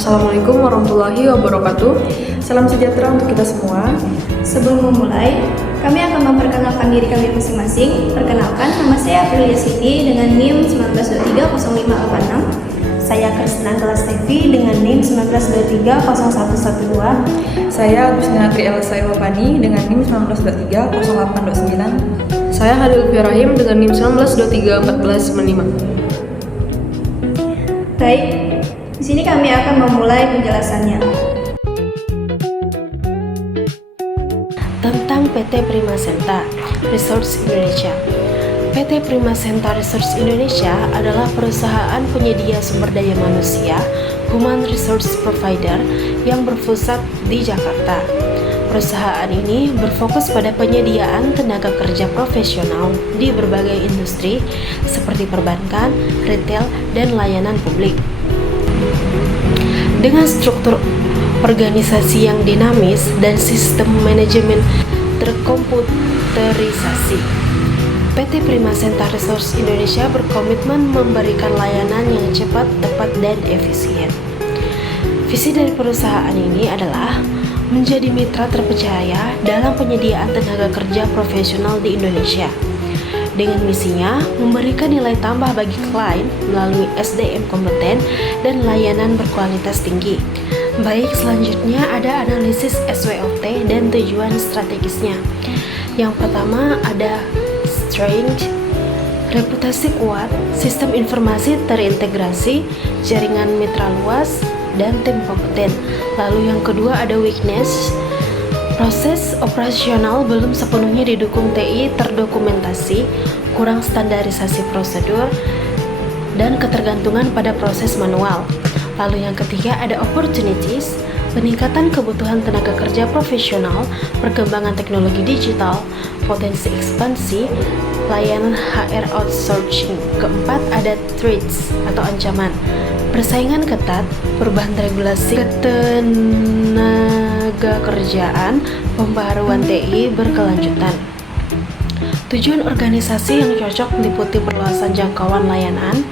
Assalamualaikum warahmatullahi wabarakatuh. Salam sejahtera untuk kita semua. Sebelum memulai, kami akan memperkenalkan diri kami masing-masing. Perkenalkan, nama saya Aprilia Siti dengan NIM 19230586. Saya Kristina Tevi dengan NIM 19230112. Saya Agustina Tri Elsa Wapani dengan NIM 19230829. Saya Hadil Firahim dengan NIM 19231495. Baik, di sini kami akan memulai penjelasannya. Tentang PT Primasenta Resource Indonesia. PT Primasenta Resource Indonesia adalah perusahaan penyedia sumber daya manusia, human resource provider yang berpusat di Jakarta. Perusahaan ini berfokus pada penyediaan tenaga kerja profesional di berbagai industri seperti perbankan, retail, dan layanan publik. Dengan struktur organisasi yang dinamis dan sistem manajemen terkomputerisasi, PT Primasenta Resource Indonesia berkomitmen memberikan layanan yang cepat, tepat, dan efisien. Visi dari perusahaan ini adalah menjadi mitra terpercaya dalam penyediaan tenaga kerja profesional di Indonesia. Dengan misinya memberikan nilai tambah bagi klien melalui SDM kompeten dan layanan berkualitas tinggi. Baik, selanjutnya ada analisis SWOT dan tujuan strategisnya. Yang pertama ada strength, reputasi kuat, sistem informasi terintegrasi, jaringan mitra luas, dan tim kompeten. Lalu yang kedua ada weakness, proses operasional belum sepenuhnya didukung TI terdokumentasi, kurang standarisasi prosedur, dan ketergantungan pada proses manual. Lalu yang ketiga ada opportunities, peningkatan kebutuhan tenaga kerja profesional, perkembangan teknologi digital, potensi ekspansi, layanan HR outsourcing. Keempat ada threats atau ancaman, persaingan ketat, perubahan regulasi ketenaga kerjaan, pembaharuan TI berkelanjutan. Tujuan organisasi yang cocok meliputi perluasan jangkauan layanan,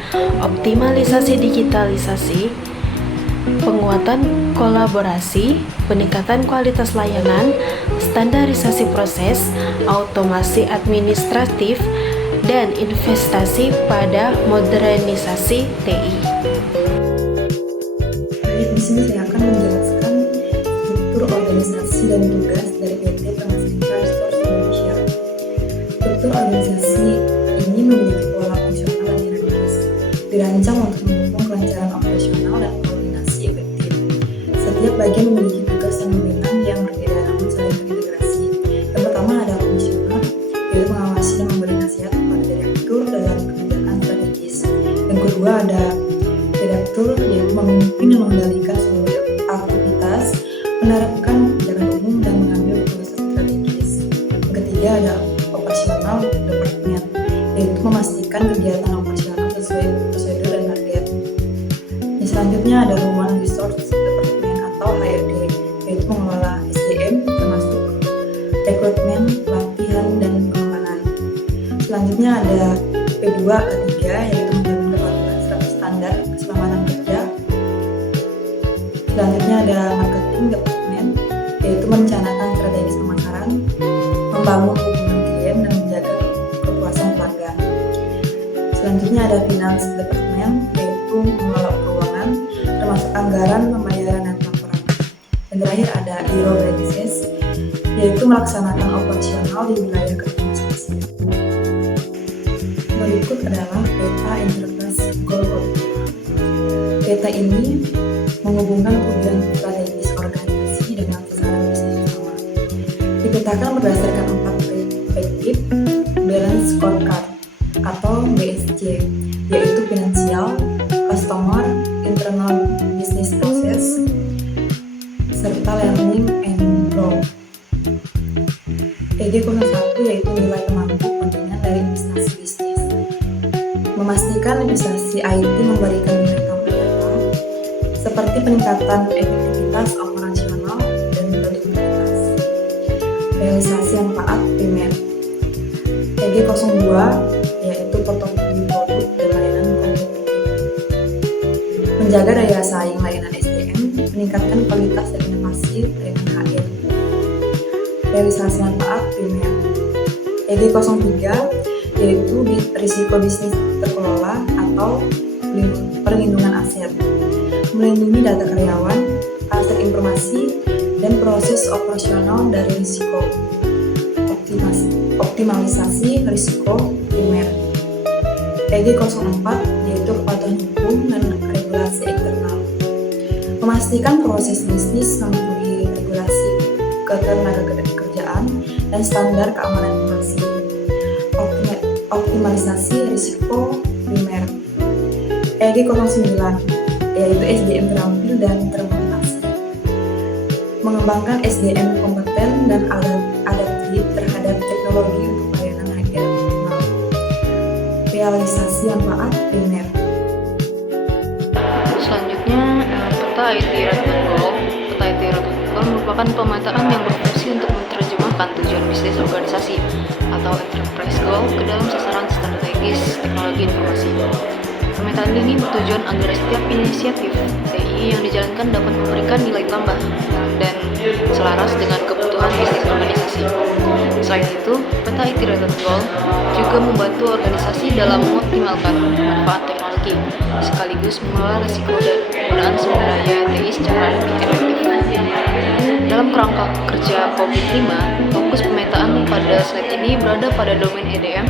optimalisasi digitalisasi, penguatan kolaborasi, peningkatan kualitas layanan, standarisasi proses, automasi administratif, dan investasi pada modernisasi TI. Baik, di sini saya akan menjelaskan struktur organisasi dan tugas dari PT Primasenta Resource Indonesia. Struktur organisasi ini memiliki pola fungsional dan dinamis, dirancang untuk mendukung kelancaran operasional dan koordinasi efektif. Setiap bagian memiliki tugas dan wewenang yang berbeda namun saling terintegrasi. Yang pertama ada komisioner, yaitu mengawasi dan memberi nasihat kepada direktur dalam kebijakan strategis. Yang kedua ada direktur, yaitu memimpin dan mengendalikan seluruh aktivitas, menerapkan kebijakan umum dan mengambil keputusan strategis. Yang ketiga ada operasional departemen, yaitu memastikan kegiatan operasional sesuai prosedur dan target. Yang selanjutnya ada human resource departemen atau HRD, yaitu mengelola SDM termasuk rekrutmen, pelatihan, dan pengembangan. Selanjutnya ada P2 K3, yaitu menjamin kepatuhan standar keselamatan kerja. Selanjutnya ada marketing departemen, yaitu merencanakan strategi pemasaran, membangun hubungan klien, dan menjaga kepuasan pelanggan. Selanjutnya ada finance departemen, yaitu mengelola keuangan, termasuk anggaran, pembayaran, dan laporan. Dan terakhir ada Bureau Branches, yaitu melaksanakan operasional di wilayah kerja masing-masing. Berikut adalah peta enterprise goal objective. Peta ini menghubungkan tujuan strategis organisasi dengan sasaran bisnis utama. Dipetakan berdasarkan 4 perspektif balance scorecard atau BSC, yaitu finansial, customer, internal business process, serta learning and growth. PG01 yaitu nilai pemangku kepentingan dari investasi bisnis. Memastikan investasi IT memberikan nilai tambah nyata seperti peningkatan efektivitas operasional dan produktivitas. Realisasi manfaat primer. PG02 yaitu portofolio produk dan layanan kompetitif. Menjaga daya saing layanan SDM meningkatkan kualitas dan inovasi dengan HR. Realisasi manfaat primer. EG03 yaitu risiko bisnis terkelola atau perlindungan aset, melindungi data karyawan, aset informasi, dan proses operasional dari risiko. Optimalisasi risiko primer. EG04 yaitu kepatuhan hukum dan regulasi eksternal, memastikan proses bisnis mematuhi regulasi ketenagakerjaan dan standar keamanan informasi. Optimalisasi risiko primer. EG09 yaitu SDM terampil dan termotivasi, mengembangkan SDM kompeten dan adaptif terhadap teknologi untuk layanan HR optimal. Realisasi manfaat primer. Selanjutnya, peta IT Ratman Goal. Peta IT Ratman Goal merupakan pemetaan yang berfungsi untuk menerjemahkan tujuan bisnis organisasi atau enterprise goal ke dalam sasaran strategis teknologi informasi. Pemetaan ini bertujuan agar setiap inisiatif TI yang dijalankan dapat memberikan nilai tambah dan selaras dengan kebutuhan bisnis organisasi. Selain itu, peta IT Ratman Goal juga membantu organisasi dalam mengoptimalkan manfaat teknologi, sekaligus mengelola risiko dan penggunaan sumber daya TI secara lebih efektif. Dalam kerangka kerja COVID-5, fokus pemetaan pada slide ini berada pada domain EDM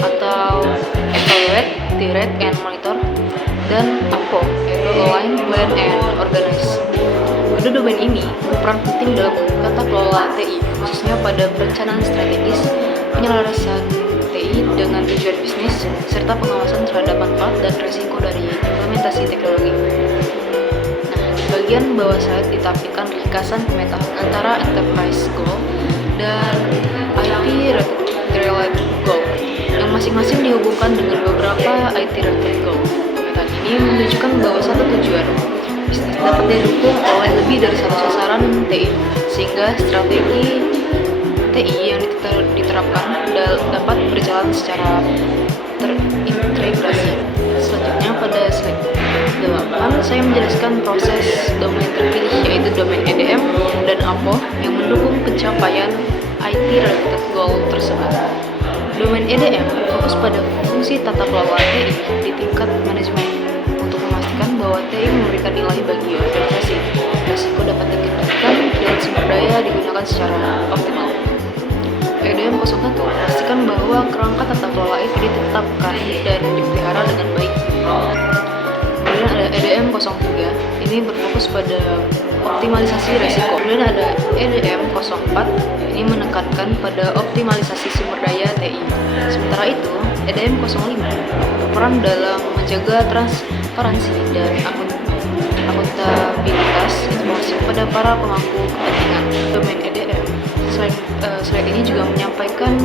atau Evaluate, Direct, and Monitor, dan APO, yaitu Align, Plan, and Organize. Pada domain ini berperan penting dalam tata kelola TI, khususnya pada perencanaan strategis, penyelarasan TI dengan tujuan bisnis, serta pengawasan terhadap manfaat dan risiko dari implementasi teknologi. Bagian bawah slide ditampilkan ringkasan pemetaan antara enterprise goal dan IT-related goal yang masing-masing dihubungkan dengan beberapa IT-related goal. Pemetaan ini menunjukkan bahwa satu tujuan bisnis dapat didukung oleh lebih dari satu sasaran TI, sehingga strategi TI yang diterapkan dapat berjalan secara terintegrasi. Selanjutnya pada slide 8, saya menjelaskan proses domain terpilih, yaitu domain EDM dan APO yang mendukung pencapaian IT-related goal tersebut. Domain EDM fokus pada fungsi tata kelola TI di tingkat manajemen untuk memastikan bahwa TI memberikan nilai bagi organisasi, risiko dapat dikendalikan, dan sumber daya digunakan secara optimal. EDM 01 memastikan bahwa kerangka tata kelola IT ditetapkan dan dipelihara dengan baik. Kemudian ada EDM 03, ini berfokus pada optimalisasi risiko. Kemudian ada EDM 04, ini menekankan pada optimalisasi sumber daya TI. Sementara itu, EDM 05 berperan dalam menjaga transparansi dan akuntabilitas informasi pada para pemangku kepentingan. Domain EDM slide ini juga menyampaikan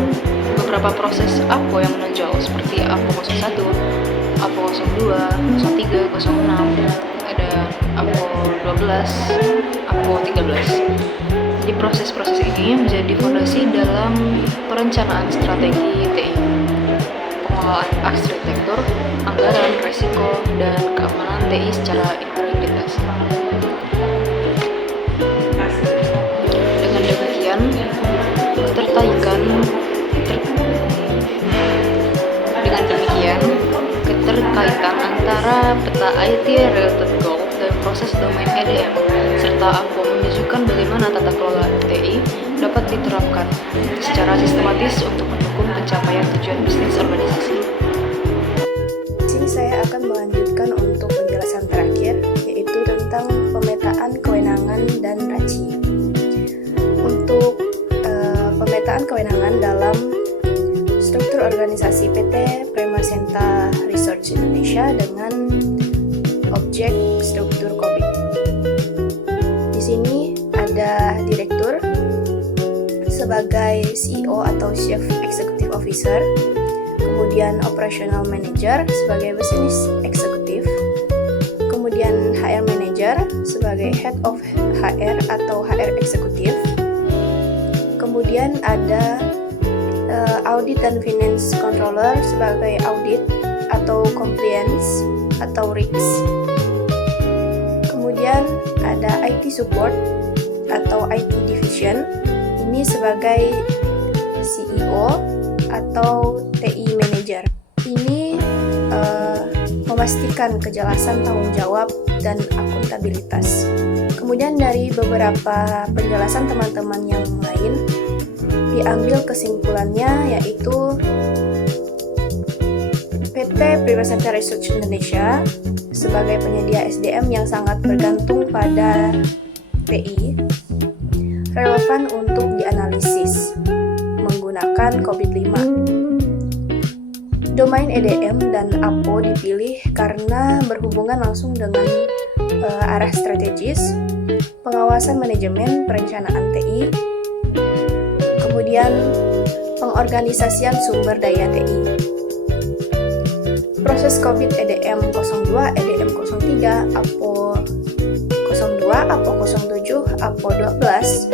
beberapa proses APO yang menonjol seperti APO 01, APO 02, 03, 06, ada APO 12, APO 13. Jadi proses-proses ini menjadi fondasi dalam perencanaan strategi TI, pengelolaan arsitektur, anggaran, risiko, dan keamanan TI secara integritas. Dengan demikian, keterkaitan antara peta IT related goal dan proses domain EDM serta APO menunjukkan bagaimana tata kelola TI dapat diterapkan secara sistematis untuk mendukung pencapaian tujuan bisnis organisasi. Di sini saya akan melanjutkan untuk penjelasan terakhir, yaitu tentang pemetaan kewenangan dan RACI. Untuk pemetaan kewenangan dalam struktur organisasi PT Premasenta Research Indonesia dengan objek struktur COVID. Di sini ada direktur sebagai CEO atau Chief Executive Officer, kemudian Operational Manager sebagai Business Executive, kemudian HR Manager sebagai Head of HR atau HR Executive, kemudian ada Audit dan Finance Controller sebagai Audit atau Compliance atau RIX. Kemudian ada ada IT Support atau IT Division, ini sebagai CEO atau TI Manager. Ini memastikan kejelasan tanggung jawab dan akuntabilitas. Kemudian dari beberapa penjelasan teman-teman yang lain, diambil kesimpulannya yaitu PT Prima Center Research Indonesia sebagai penyedia SDM yang sangat bergantung pada TI relevan untuk dianalisis menggunakan COVID-5. Domain EDM dan APO dipilih karena berhubungan langsung dengan arah strategis, pengawasan manajemen perencanaan TI, kemudian pengorganisasian sumber daya TI. Proses COVID EDM 02, EDM 03, APO 02, APO 07, APO 12,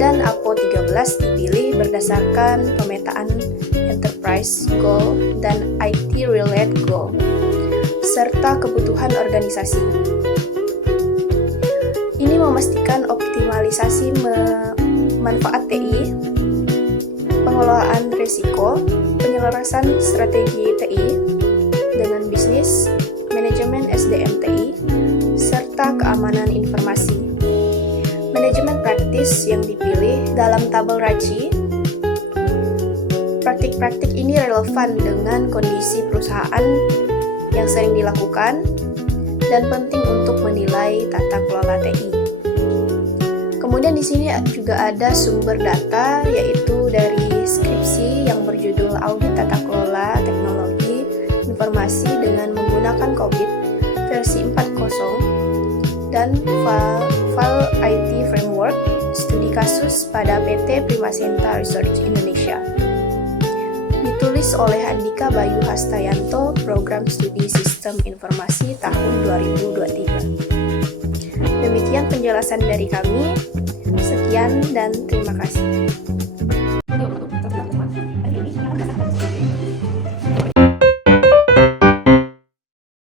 dan APO 13 dipilih berdasarkan pemetaan enterprise goal dan IT-related goal, serta kebutuhan organisasi. Ini memastikan optimalisasi manfaat TI, pengelolaan risiko, penyelarasan strategi TI dengan bisnis, manajemen SDM TI, serta keamanan informasi. Manajemen praktis yang dipilih dalam tabel RACI. Praktik-praktik ini relevan dengan kondisi perusahaan yang sering dilakukan dan penting untuk menilai tata kelola TI. Kemudian di sini juga ada sumber data, yaitu dari skripsi yang berjudul Audit Tata Kelola Teknologi Informasi dengan menggunakan COVID versi 4.0 dan file IT Framework studi kasus pada PT Prima Center Research Indonesia. Ditulis oleh Andika Bayu Hastayanto, Program Studi Sistem Informasi tahun 2023. Demikian penjelasan dari kami. Sekian dan terima kasih.